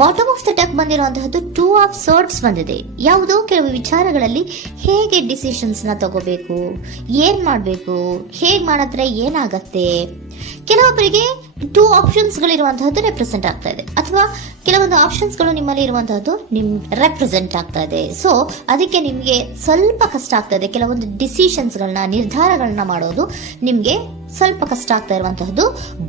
Bottom of the deck ಬಂದಿರುವಂತಹದ್ದು 2 of swords ಬಂದಿದೆ. ಯಾವುದೋ ಕೆಲವು ವಿಚಾರಗಳಲ್ಲಿ ಹೇಗೆ ಡಿಸಿಷನ್ಸ್ ನ ತಗೋಬೇಕು, ಏನ್ ಮಾಡ್ಬೇಕು, ಹೇಗ್ ಮಾಡಿದ್ರೆ ಏನಾಗತ್ತೆ. ಕೆಲವೊಬ್ಬರಿಗೆ 2 ಆಪ್ಷನ್ಸ್ ಗಳಿರುವಂತಹದ್ದು ರೆಪ್ರೆಸೆಂಟ್ ಆಗ್ತಾ ಇದೆ, ಅಥವಾ ಕೆಲವೊಂದು ಆಪ್ಷನ್ಸ್ ಗಳು ನಿಮ್ಮಲ್ಲಿ ಇರುವಂತಹದ್ದು ರೆಪ್ರೆಸೆಂಟ್ ಆಗ್ತಾ ಇದೆ. ಸೊ ಅದಕ್ಕೆ ನಿಮ್ಗೆ ಸ್ವಲ್ಪ ಕಷ್ಟ ಆಗ್ತಾ ಇದೆ. ಕೆಲವೊಂದು ಡಿಸಿಷನ್ಸ್ ಗಳನ್ನ, ನಿರ್ಧಾರಗಳನ್ನ ಮಾಡೋದು ನಿಮ್ಗೆ ಸ್ವಲ್ಪ ಕಷ್ಟ ಆಗ್ತಾ ಇರುವಂತಹದ್ದು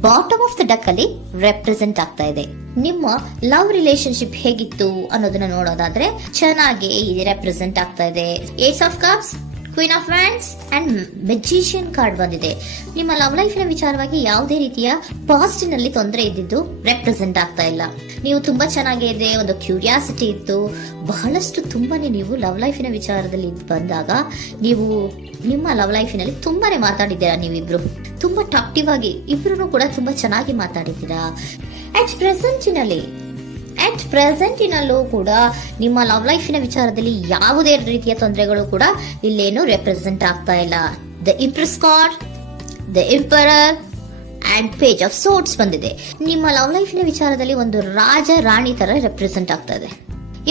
ಬಾಟಮ್ ಆಫ್ ದ ಡೆಕ್ ಅಲ್ಲಿ ರೆಪ್ರೆಸೆಂಟ್ ಆಗ್ತಾ ಇದೆ. ನಿಮ್ಮ ಲವ್ ರಿಲೇಶನ್ಶಿಪ್ ಹೇಗಿತ್ತು ಅನ್ನೋದನ್ನ ನೋಡೋದಾದ್ರೆ ಚೆನ್ನಾಗಿ ರೆಪ್ರೆಸೆಂಟ್ ಆಗ್ತಾ ಇದೆ. Ace of cups, queen of wands and magician card ಬಂದಿದೆ. ನಿಮ್ಮ ಲವ್ ಲೈಫ್ ನ ವಿಚಾರವಾಗಿ ಯಾವುದೇ ರೀತಿಯ ಪಾಸ್ಟ್ ನಲ್ಲಿ ತೊಂದರೆ ಇದ್ದಿದ್ದು ರೆಪ್ರೆಸೆಂಟ್ ಆಗ್ತಾ ಇಲ್ಲ. ನೀವು ತುಂಬಾ ಚೆನ್ನಾಗೇ ಇದೆ, ಒಂದು ಕ್ಯೂರಿಯಾಸಿಟಿ ಇತ್ತು, ಬಹಳಷ್ಟು ತುಂಬಾನೇ ನೀವು ಲವ್ ಲೈಫಿನ ವಿಚಾರದಲ್ಲಿ ಬಂದಾಗ ನೀವು ನಿಮ್ಮ ಲವ್ ಲೈಫಿನಲ್ಲಿ ತುಂಬಾನೇ ಮಾತಾಡಿದ್ದೀರಾ. ನೀವಿಬ್ರು ತುಂಬಾ ಟಾಕ್ಟಿವ್ ಆಗಿ ಇಬ್ರು ಕೂಡ ತುಂಬಾ ಚೆನ್ನಾಗಿ ಮಾತಾಡಿದ್ದೀರಾ. ಅಟ್ ಪ್ರೆಸೆಂಟಿನಲ್ಲೂ ಕೂಡ ನಿಮ್ಮ ಲವ್ ಲೈಫಿನ ವಿಚಾರದಲ್ಲಿ ಯಾವುದೇ ರೀತಿಯ ತೊಂದರೆಗಳು ಕೂಡ ಇಲ್ಲೇನು ರೆಪ್ರೆಸೆಂಟ್ ಆಗ್ತಾ ಇಲ್ಲ. The empress card, the emperor and page of swords ಬಂದಿದೆ. ನಿಮ್ಮ ಲವ್ ಲೈಫಿನ ವಿಚಾರದಲ್ಲಿ ಒಂದು ರಾಜ ರಾಣಿ ತರ ರೆಪ್ರೆಸೆಂಟ್ ಆಗ್ತಾ ಇದೆ.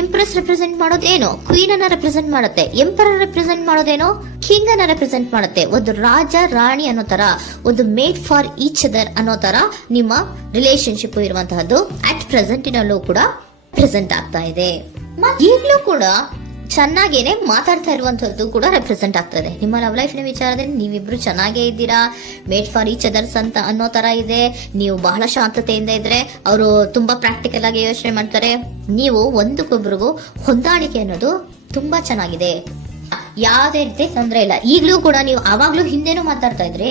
ಇಂಪ್ರೆಸ್ ರೆಪ್ರೆಸೆಂಟ್ ಮಾಡೋದೇನೋ ಕ್ವೀನ್ ಅನ್ನ ರೆಪ್ರೆಸೆಂಟ್ ಮಾಡುತ್ತೆ, ಎಂಪರರ್ ರೆಪ್ರೆಸೆಂಟ್ ಮಾಡೋದೇನೋ ಕಿಂಗ್ ಅನ್ನ ರೆಪ್ರೆಸೆಂಟ್ ಮಾಡುತ್ತೆ. ಒಂದು ರಾಜ ರಾಣಿ ಅನ್ನೋ ತರ, ಒಂದು ಮೇಡ್ ಫಾರ್ ಈಚ್ ಅದರ್ ಅನ್ನೋ ತರ ನಿಮ್ಮ ರಿಲೇಶನ್ಶಿಪ್ ಇರುವಂತಹದ್ದು ಅಟ್ ಪ್ರೆಸೆಂಟಿನಲ್ಲೂ ಕೂಡ ಪ್ರೆಸೆಂಟ್ ಆಗ್ತಾ ಇದೆ. ಈಗಲೂ ಕೂಡ ಚೆನ್ನಾಗೇನೆ ಮಾತಾಡ್ತಾ ಇರುವಂತದ್ದು ಕೂಡ ರೆಪ್ರೆಸೆಂಟ್ ಆಗ್ತದೆ. ನಿಮ್ಮ ಲವ್ ಲೈಫ್ ನ ವಿಚಾರದಲ್ಲಿ ನೀವಿಬ್ರು ಚೆನ್ನಾಗೇ ಇದ್ದೀರಾ, ಮೇಡ್ ಫಾರ್ ಈಚ್ ಅದರ್ಸ್ ಅಂತ ಅನ್ನೋ ತರ ಇದೆ. ನೀವು ಬಹಳ ಶಾಂತತೆಯಿಂದ ಇದ್ರೆ ಅವರು ತುಂಬಾ ಪ್ರಾಕ್ಟಿಕಲ್ ಆಗಿ ಯೋಚನೆ ಮಾಡ್ತಾರೆ. ನೀವು ಒಂದಕ್ಕೊಬ್ರಿಗೂ ಹೊಂದಾಣಿಕೆ ಅನ್ನೋದು ತುಂಬಾ ಚೆನ್ನಾಗಿದೆ, ಯಾವುದೇ ರೀತಿ ತೊಂದರೆ ಇಲ್ಲ. ಈಗಲೂ ಕೂಡ ನೀವು ಅವಾಗ್ಲೂ ಹಿಂದೆನೂ ಮಾತಾಡ್ತಾ ಇದ್ರಿ,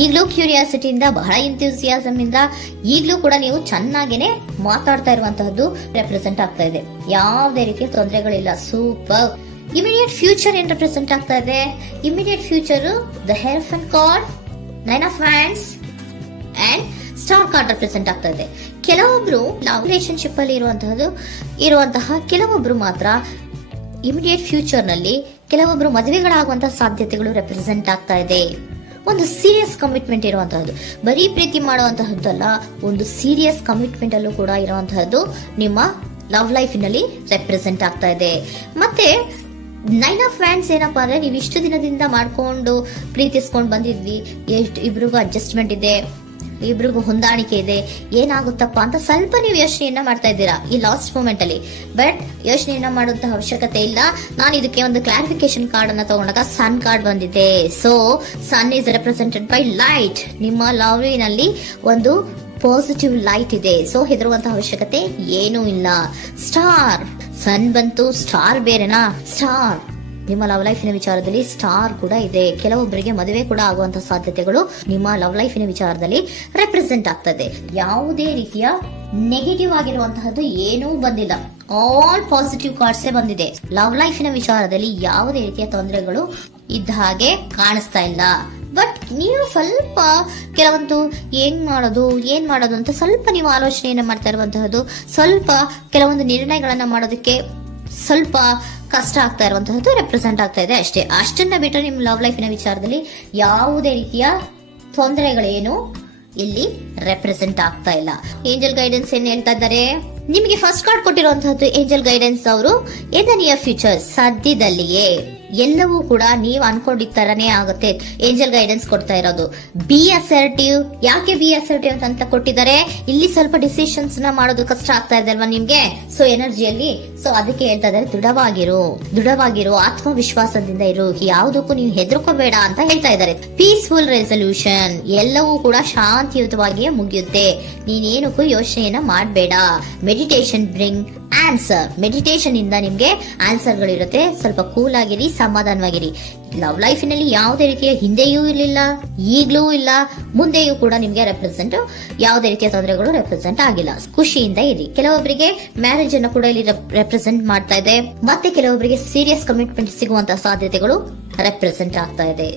ಈಗಲೂ ಕ್ಯೂರಿಯಾಸಿಟಿಯಿಂದ, ಬಹಳ ಇಂಥ್ಯೂಸಿಯಾಸಮ್ ಇಂದ ಈಗಲೂ ಕೂಡ ನೀವು ಚೆನ್ನಾಗೇನೆ ಮಾತಾಡ್ತಾ ಇರುವಂತಹದ್ದು ರೆಪ್ರೆಸೆಂಟ್ ಆಗ್ತಾ ಇದೆ. ಯಾವುದೇ ರೀತಿಯ ತೊಂದರೆಗಳಿಲ್ಲ, ಸೂಪರ್. ಇಮಿಡಿಯೇಟ್ ಫ್ಯೂಚರ್ ಏನ್ ರೆಪ್ರೆಸೆಂಟ್ ಆಗ್ತಾ ಇದೆ? Immediate future the hierophant card, 9 of wands and star card represent ಆಗ್ತಾ ಇದೆ. ಕೆಲವೊಬ್ರು ಲವ್ ರಿಲೇಶನ್ಶಿಪ್ ಅಲ್ಲಿ ಇರುವಂತಹ ಕೆಲವೊಬ್ರು ಮಾತ್ರ ಇಮಿಡಿಯೇಟ್ ಫ್ಯೂಚರ್ ನಲ್ಲಿ ಕೆಲವೊಬ್ರು ಮದುವೆಗಳಾಗುವಂತಹ ಸಾಧ್ಯತೆಗಳು ರೆಪ್ರೆಸೆಂಟ್ ಆಗ್ತಾ ಇದೆ. ಒಂದು ಸೀರಿಯಸ್ ಕಮಿಟ್ಮೆಂಟ್ ಇರುವಂತಹದ್ದು, ಬರೀ ಪ್ರೀತಿ ಮಾಡುವಂತಹದ್ದಲ್ಲ, ಒಂದು ಸೀರಿಯಸ್ ಕಮಿಟ್ಮೆಂಟ್ ಅಲ್ಲೂ ಕೂಡ ಇರುವಂತಹದ್ದು ನಿಮ್ಮ ಲವ್ ಲೈಫಿನಲ್ಲಿ ರೆಪ್ರೆಸೆಂಟ್ ಆಗ್ತಾ ಇದೆ. ಮತ್ತೆ 9 ಆಫ್ ವ್ಯಾಂಡ್ಸ್ ಏನಪ್ಪಾ ಅಂದ್ರೆ, ನೀವು ಇಷ್ಟು ದಿನದಿಂದ ಮಾಡ್ಕೊಂಡು ಪ್ರೀತಿಸ್ಕೊಂಡು ಬಂದಿದ್ವಿ, ಇಬ್ರಿಗೂ ಅಡ್ಜಸ್ಟ್ಮೆಂಟ್ ಇದೆ, ಇಬ್ರಿಗೂ ಹೊಂದಾಣಿಕೆ ಇದೆ, ಏನಾಗುತ್ತಪ್ಪ ಅಂತ ಸ್ವಲ್ಪ ನೀವು ಯೋಚನೆಯನ್ನ ಮಾಡ್ತಾ ಇದ್ದೀರಾ ಈ ಲಾಸ್ಟ್ ಮೂಮೆಂಟ್ ಅಲ್ಲಿ. ಬಟ್ ಯೋಚನೆಯನ್ನ ಮಾಡುವಂತ ಅವಶ್ಯಕತೆ ಇಲ್ಲ. ನಾನು ಇದಕ್ಕೆ ಒಂದು ಕ್ಲಾರಿಫಿಕೇಶನ್ ಕಾರ್ಡ್ ಅನ್ನ ತಗೊಂಡಾಗ ಸನ್ ಕಾರ್ಡ್ ಬಂದಿದೆ. So sun is represented by light. ನಿಮ್ಮ ಲವ್ನಲ್ಲಿ ಒಂದು ಪಾಸಿಟಿವ್ ಲೈಟ್ ಇದೆ. ಸೊ ಹೆದರುವಂತಹ ಅವಶ್ಯಕತೆ ಏನೂ ಇಲ್ಲ. ಸ್ಟಾರ್, ಸನ್ ಬಂತು, ಸ್ಟಾರ್ ಬೇರೆನಾ? ಸ್ಟಾರ್ ನಿಮ್ಮ ಲವ್ ಲೈಫಿನ ವಿಚಾರದಲ್ಲಿ ಸ್ಟಾರ್ ಕೂಡ ಇದೆ. ಕೆಲವೊಬ್ಬರಿಗೆ ಮದುವೆ ಕೂಡ ಆಗುವಂತಹ ಸಾಧ್ಯತೆಗಳು ನಿಮ್ಮ ಲವ್ ಲೈಫಿನ ವಿಚಾರದಲ್ಲಿ ರೆಪ್ರೆಸೆಂಟ್ ಆಗ್ತದೆ. ಯಾವುದೇ ರೀತಿಯ ನೆಗೆಟಿವ್ ಆಗಿರುವಂತಹದ್ದು ಏನೂ ಬಂದಿಲ್ಲ, ಆಲ್ ಪಾಸಿಟಿವ್ ಕಾರ್ಡ್ಸ್ ಬಂದಿದೆ. ಲವ್ ಲೈಫಿನ ವಿಚಾರದಲ್ಲಿ ಯಾವುದೇ ರೀತಿಯ ತೊಂದರೆಗಳು ಇದ್ದ ಹಾಗೆ ಕಾಣಿಸ್ತಾ ಇಲ್ಲ. ಬಟ್ ನೀವು ಸ್ವಲ್ಪ ಕೆಲವೊಂದು ಏನ್ ಮಾಡೋದು ಅಂತ ಸ್ವಲ್ಪ ನೀವು ಆಲೋಚನೆಯನ್ನ ಮಾಡ್ತಾ ಇರುವಂತಹದ್ದು, ಸ್ವಲ್ಪ ಕೆಲವೊಂದು ನಿರ್ಣಯಗಳನ್ನ ಮಾಡೋದಕ್ಕೆ ಸ್ವಲ್ಪ ಕಷ್ಟ ಆಗ್ತಾ ಇರುವಂತಹದ್ದು ರೆಪ್ರೆಸೆಂಟ್ ಆಗ್ತಾ ಇದೆ ಅಷ್ಟೇ. ಅಷ್ಟನ್ನ ಬಿಟ್ಟರೆ ನಿಮ್ಮ ಲವ್ ಲೈಫಿನ ವಿಚಾರದಲ್ಲಿ ಯಾವುದೇ ರೀತಿಯ ತೊಂದರೆಗಳೇನು ಇಲ್ಲಿ ರೆಪ್ರೆಸೆಂಟ್ ಆಗ್ತಾ ಇಲ್ಲ. ಏಂಜಲ್ ಗೈಡೆನ್ಸ್ ಏನ್ ಹೇಳ್ತಾ ಇದ್ದಾರೆ? ನಿಮಗೆ ಫಸ್ಟ್ ಕಾರ್ಡ್ ಕೊಟ್ಟಿರುವಂತಹದ್ದು ಏಂಜಲ್ ಗೈಡೆನ್ಸ್ ಅವರು ಇನ್ ದ ನಿಯರ್ ಫ್ಯೂಚರ್, ಸದ್ಯದಲ್ಲಿಯೇ ಎಲ್ಲವೂ ಕೂಡ ನೀವು ಅನ್ಕೊಂಡಿದ್ದ ತರನೇ ಆಗುತ್ತೆ. ಏಂಜಲ್ ಗೈಡೆನ್ಸ್ ಕೊಡ್ತಾ ಇರೋದು ಬಿ ಅಸರ್ಟಿವ್. ಯಾಕೆ ಬಿ ಅಸರ್ಟಿವ್ ಅಂತ ಕೊಟ್ಟಿದ್ದಾರೆ? ಇಲ್ಲಿ ಸ್ವಲ್ಪ ಡಿಸಿಷನ್ಸ್ ನ ಮಾಡೋದು ಕಷ್ಟ ಆಗ್ತಾ ಇದೆ ಅಲ್ವಾ ನಿಮ್ಗೆ, ಸೊ ಎನರ್ಜಿಯಲ್ಲಿ. ಸೊ ಅದಕ್ಕೆ ಹೇಳ್ತಾ ಇದ್ದಾರೆ ದೃಢವಾಗಿರು, ಆತ್ಮವಿಶ್ವಾಸದಿಂದ ಇರು, ಯಾವುದಕ್ಕೂ ನೀವು ಹೆದರ್ಕೋಬೇಡ ಅಂತ ಹೇಳ್ತಾ ಇದ್ದಾರೆ. ಪೀಸ್ಫುಲ್ ರೆಸಲ್ಯೂಷನ್, ಎಲ್ಲವೂ ಕೂಡ ಶಾಂತಿಯುತವಾಗಿಯೇ ಮುಗಿಯುತ್ತೆ, ನೀನೇನಕ್ಕೂ ಯೋಚನೆಯನ್ನ ಮಾಡಬೇಡ. ಮೆಡಿಟೇಷನ್ ಬ್ರಿಂಗ್ ಆನ್ಸರ್, ಮೆಡಿಟೇಷನ್ ಇಂದ ನಿಮ್ಗೆ ಆನ್ಸರ್ ಗಳಿರುತ್ತೆ. ಸ್ವಲ್ಪ ಕೂಲ್ ಆಗಿರಿ, ಸಮಾಧಾನವಾಗಿರಿ. ಲವ್ ಲೈಫಿನಲ್ಲಿ ಯಾವುದೇ ರೀತಿಯ ಹಿಂದೆಯೂ ಇರಲಿಲ್ಲ, ಈಗ್ಲೂ ಇಲ್ಲ, ಮುಂದೆಯೂ ಕೂಡ ನಿಮ್ಗೆ ಯಾವುದೇ ರೀತಿಯ ತೊಂದರೆಗಳು ರೆಪ್ರೆಸೆಂಟ್ ಆಗಿಲ್ಲ. ಖುಷಿಯಿಂದ ಇರಿ. ಕೆಲವೊಬ್ಬರಿಗೆ ಮ್ಯಾರೇಜ್ ಅನ್ನು ಕೂಡ ಇಲ್ಲಿ ರೆಪ್ರೆಸೆಂಟ್ ಮಾಡ್ತಾ ಇದೆ. ಮತ್ತೆ ಕೆಲವೊಬ್ಬರಿಗೆ ಸೀರಿಯಸ್ ಕಮಿಟ್ಮೆಂಟ್ ಸಿಗುವಂತಹ ಸಾಧ್ಯತೆಗಳು ರೆಪ್ರೆಸೆಂಟ್ ಆಗ್ತಾ ಇದೆ.